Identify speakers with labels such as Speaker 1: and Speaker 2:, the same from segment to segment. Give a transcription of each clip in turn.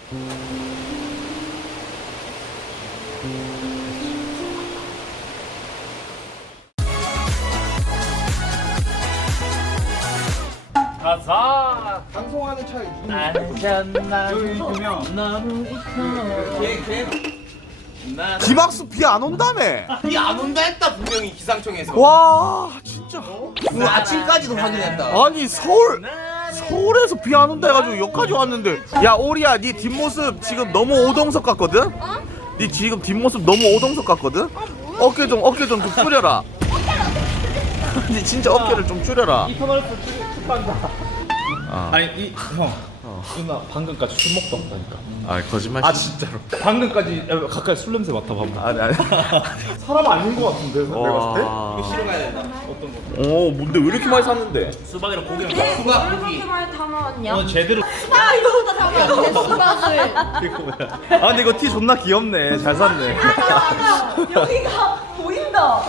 Speaker 1: 가사
Speaker 2: 방송하는 차에
Speaker 1: 여기 두명
Speaker 3: 디박스 비 안 온다며.
Speaker 2: 비 안 온다 했다 분명히 기상청에서.
Speaker 3: 와 진짜.
Speaker 2: 그 아침까지도 확인했다.
Speaker 3: 아니 서울에서 비 안 온다 해가지고 여기까지 왔는데. 야 오리야 네 뒷모습 지금 너무 오동석 같거든? 네 지금 뒷모습 너무 오동석 같거든? 어깨 좀 줄여라. 네 진짜 어깨를 좀 줄여라.
Speaker 1: 이터널스 축한다.
Speaker 4: 아니 형 누나 방금까지 술 먹다 온다니까.
Speaker 3: 아 거짓말.
Speaker 4: 아 진짜로 방금까지 가까이 술 냄새 맡아봐 한번.
Speaker 3: 아니.
Speaker 4: 사람 아닌 것 같은데 내가 봤을 때?
Speaker 2: 이거 실어 가야 된다.
Speaker 3: 오 뭔데 왜 이렇게 많이 샀는데?
Speaker 4: 수박이랑 고기랑
Speaker 2: 수박
Speaker 5: 그렇게
Speaker 2: 고기.
Speaker 5: 많이 담아왔냐?
Speaker 4: 오늘 제대로.
Speaker 5: 아 이거보다 담아왔네 수박을.
Speaker 3: 아 근데 이거 티 존나 귀엽네. 잘 샀네.
Speaker 5: 맞아 여기가 보인다.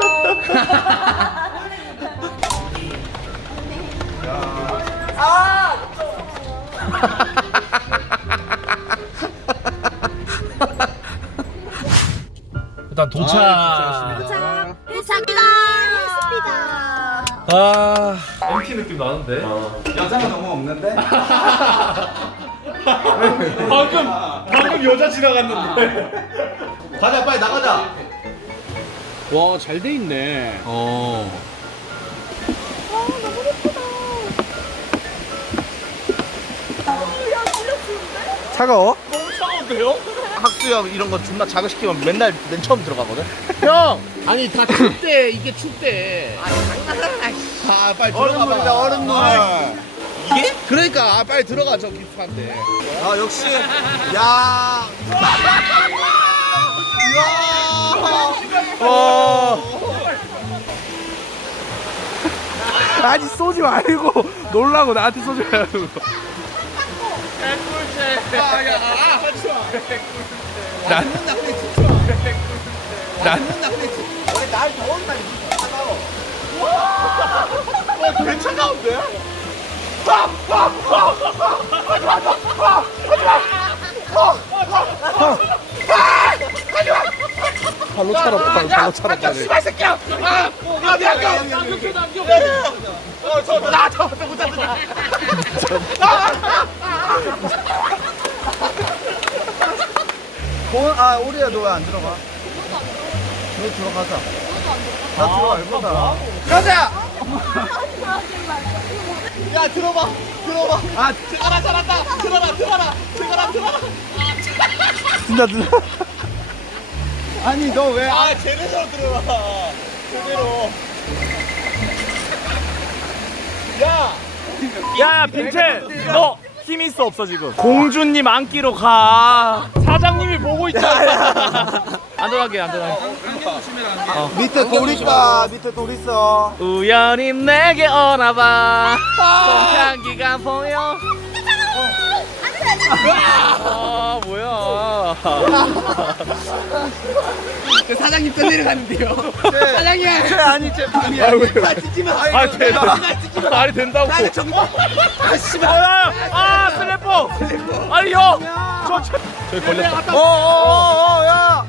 Speaker 4: 일단 도착.
Speaker 5: 도착이다. 했습니다.
Speaker 4: 아 MT 느낌 나는데.
Speaker 2: 여자가 너무 없는데?
Speaker 4: 방금 여자 지나갔는데.
Speaker 3: 가자 빨리 나가자.
Speaker 1: 와 잘 돼 있네.
Speaker 3: 차가워?
Speaker 1: 너무 차가운데요?
Speaker 3: 학수형 이런 거 존나 자극시키면 맨날 맨 처음 들어가거든? 형!
Speaker 1: 아니 다 춥대 이게 춥대.
Speaker 3: 아 빨리 들어가봐. 얼음물. 이게? 그러니까 아 빨리 들어가 저 기숙한데. 아 역시 야. 아니 쏘지 말고 놀라고 나한테 쏘지 말고. 날 더운 날이 차가워. 와, 개 차가운데? 발로 차라, 발로 차라. 씨발 새끼야! 아, 우리야 너 왜 안 들어가? 너 들어가자. 나 들어갈 거다. 가자! 야 들어봐. 아 들어가라 잘한다. 들어라. 진짜. 아니 너 왜? 아 제대로 들어와. 제대로.
Speaker 1: 야 빈첸 너 힘 있어 없어 지금? 공주님 안기로 가. 사장님이 보고 있잖아. 안전하게.
Speaker 3: 밑에 돌 있다. 밑에 돌 있어.
Speaker 1: 우연히 내게 오나봐. 손향기가 보여. 아 뭐야?
Speaker 2: 사장님 또 내려가는데요. 사장님.
Speaker 3: 아니 제 아니야.
Speaker 1: 아 된다. 말이 된다고.
Speaker 2: 아 씨발.
Speaker 1: 아 슬래퍼. 아니 형. 저기 걸렸다.
Speaker 3: 야.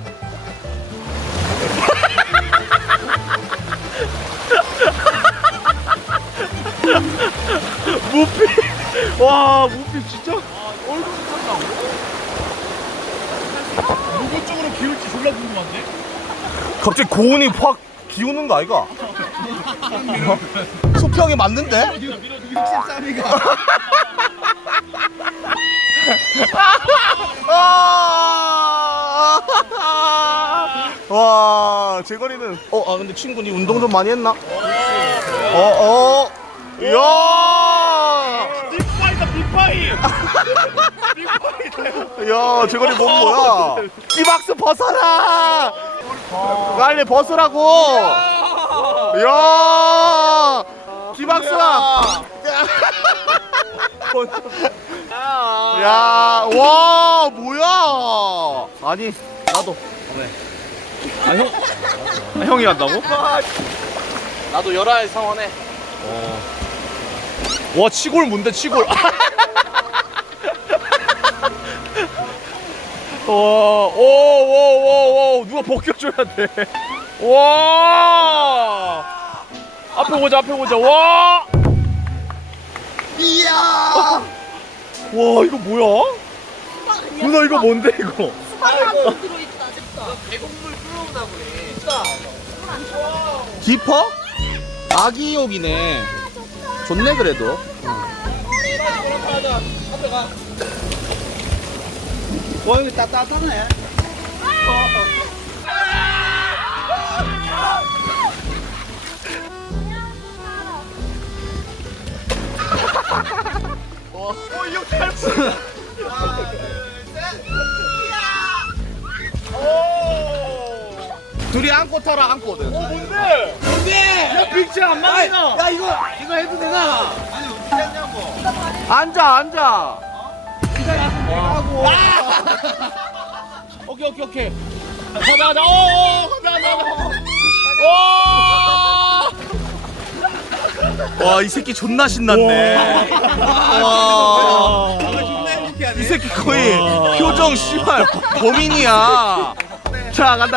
Speaker 1: 무피. 와 무피 진짜. 누구 쪽으로 기울지 졸라 궁금한데?
Speaker 3: 갑자기 고온이 확 기우는 거 아이가? 수평이 맞는데?
Speaker 2: 63이가.
Speaker 3: 와, 제거리는. 아 근데 친구 니 운동 좀 많이 했나? 야,
Speaker 1: 빅파이.
Speaker 3: 야, 제거리 뭔 거야? 디박스 벗어라. 빨리 벗으라고. 야, 디박스야. 야, 와, 뭐야? 아니, 나도.
Speaker 1: 형이 한다고?
Speaker 3: 나도 열아의 상원해.
Speaker 1: 와 치골 뭔데 치골? 오오오오 누가 벗겨줘야 돼. 와 앞에 보자 앞에 보자. 와.
Speaker 2: 이야.
Speaker 1: 와 이거 뭐야? 누나 이거 뭔데 이거?
Speaker 5: 수박이 들어있다 진짜.
Speaker 3: 깊어? 아기욕이네. 좋네 그래도.
Speaker 2: 와 여기 따뜻하네.
Speaker 3: 둘이 안고 타라 안고든.
Speaker 1: 뭔데?
Speaker 2: 뭔데?
Speaker 1: 야 빅치 안 맞나?
Speaker 2: 야 이거 해도 되나?
Speaker 3: 앉아 앉아.
Speaker 2: 하고.
Speaker 1: 오케이 오케이 오케이. 가자 가자. 가자 가자.
Speaker 3: 와 이 새끼 존나 신났네. 와. 이 새끼 거의 표정 씨발 범인이야. 자 간다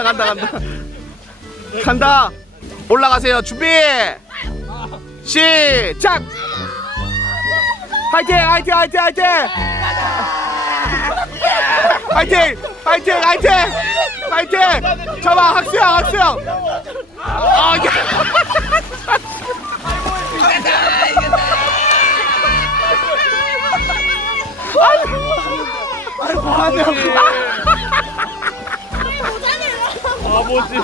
Speaker 3: 간다. 올라가세요. 준비. 시작. 화이팅. 잡아 학수형. 아 야.
Speaker 1: 아버지.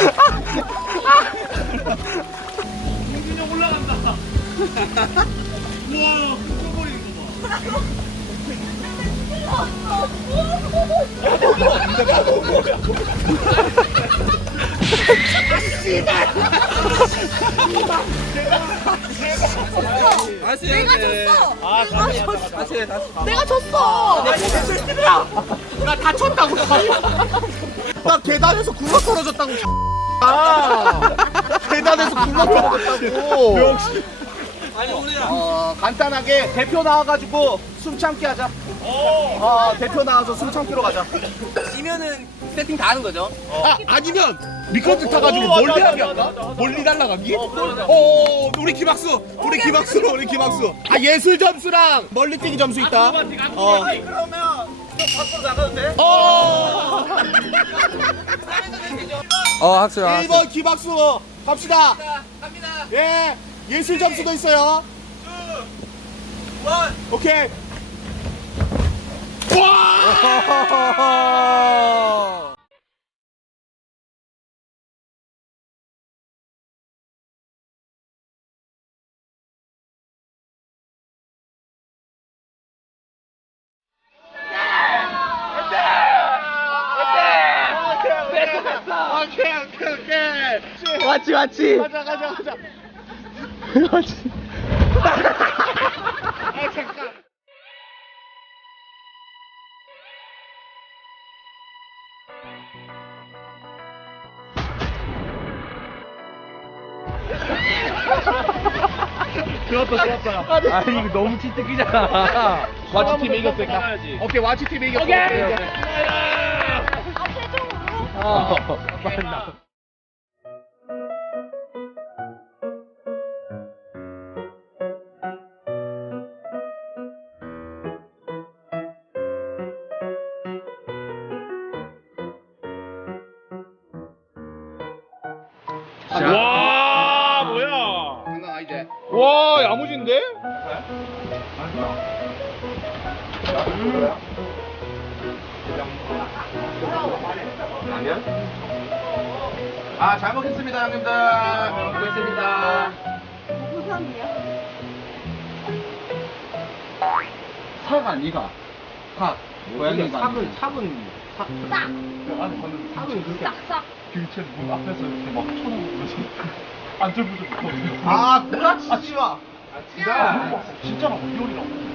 Speaker 1: 공준이 형 올라간다. 우와, 꿀거리는 거 봐.
Speaker 5: 내가 졌어.
Speaker 1: 아,
Speaker 5: 내가 졌어.
Speaker 3: 나 다쳤다고. 나 계단에서 굴러 떨어졌다고. 아, 계단에서 굴러 떨어졌다고.
Speaker 1: 역시.
Speaker 3: 간단하게 대표 나와가지고 숨 참기 하자. 대표 나와서 숨 참기로 가자.
Speaker 2: 지면은 세팅 다 하는 거죠?
Speaker 3: 아니면 미끄럼틀 타가지고
Speaker 1: 맞아,
Speaker 3: 멀리 하기
Speaker 1: 맞아,
Speaker 3: 할까?
Speaker 1: 맞아, 맞아.
Speaker 3: 멀리 날아가기? 우리 기박수. 아 예술 점수랑 멀리 뛰기 점수 있다.
Speaker 2: 그러면 밖으로 나가도 돼?
Speaker 3: 학생. 1번 기박수 갑시다.
Speaker 2: 갑니다.
Speaker 3: 예, 예술 점수도 있어요. 오케이. 와! 오케이. 왔지. 가자. 왔지. 잠깐. 좋았다. 아니 이거 너무 치트키잖아. 와치 팀이 이겼으니까. 오케이 와치 팀이 이겼어. 오케이. 빨리 나.
Speaker 1: 와, 뭐야?
Speaker 2: 장난 아니지?
Speaker 1: 와, 야무진데?
Speaker 2: 잘 먹겠습니다 형님들. 잘 먹겠습니다.
Speaker 3: 사가 니가 사 고양이가
Speaker 2: 삭은
Speaker 5: 싹싹.
Speaker 4: 길체 문 앞에서 이렇게 막 쳐다보면서 안절부절
Speaker 3: 아 구라치지마.
Speaker 4: 진짜라고 리얼이라고.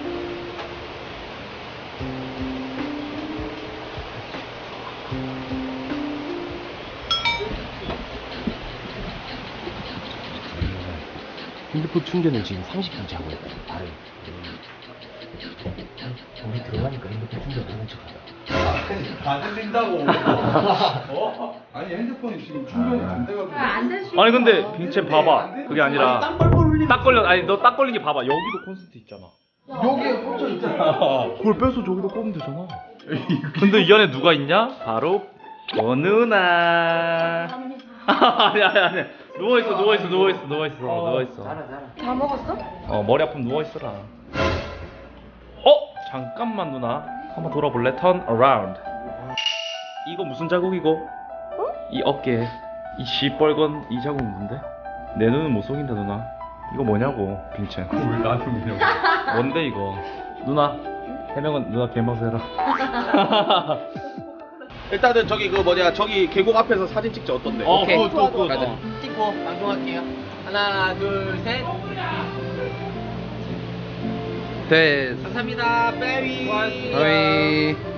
Speaker 6: 핸드폰 충전을 지금 30분째 하고 있다. 바로. 우리 들어가니까 핸드폰 충전 하는 척 하다.
Speaker 4: 안 들린다고. 아니 핸드폰이 지금 충전이 안 돼가지고.
Speaker 1: 아니 근데 빙첸 봐봐. 그게 아니라 딱 걸려. 아니 너 딱 걸린 게 봐봐. 여기도 콘센트 있잖아.
Speaker 4: 여기에 꽂혀 있잖아.
Speaker 1: 그걸 빼서 저기다 꽂으면 되잖아. 근데 이 안에 누가 있냐? 바로 누나. 아니. 누워있어.
Speaker 5: 다 먹었어?
Speaker 1: 머리 아프면 누워있어라. 잠깐만 누나. 한번 돌아볼래? Turn around. 이거 무슨 자국이고? 이 어깨에 이 시뻘건 이 자국 뭔데? 내 눈은 못 속인다 누나. 이거 뭐냐고 빙첸.
Speaker 4: 왜 나한테 묻냐고.
Speaker 1: 뭔데 이거? 누나 해명은 누나 개마서 해라.
Speaker 3: 일단은 저기 그 뭐냐 저기 계곡 앞에서 사진 찍자 어떤데?
Speaker 2: 오케이.
Speaker 1: 굿.
Speaker 2: 찍고 방송할게요. 하나, 둘, 셋.
Speaker 6: 네.
Speaker 2: 감사합니다. 빼위.
Speaker 6: 저희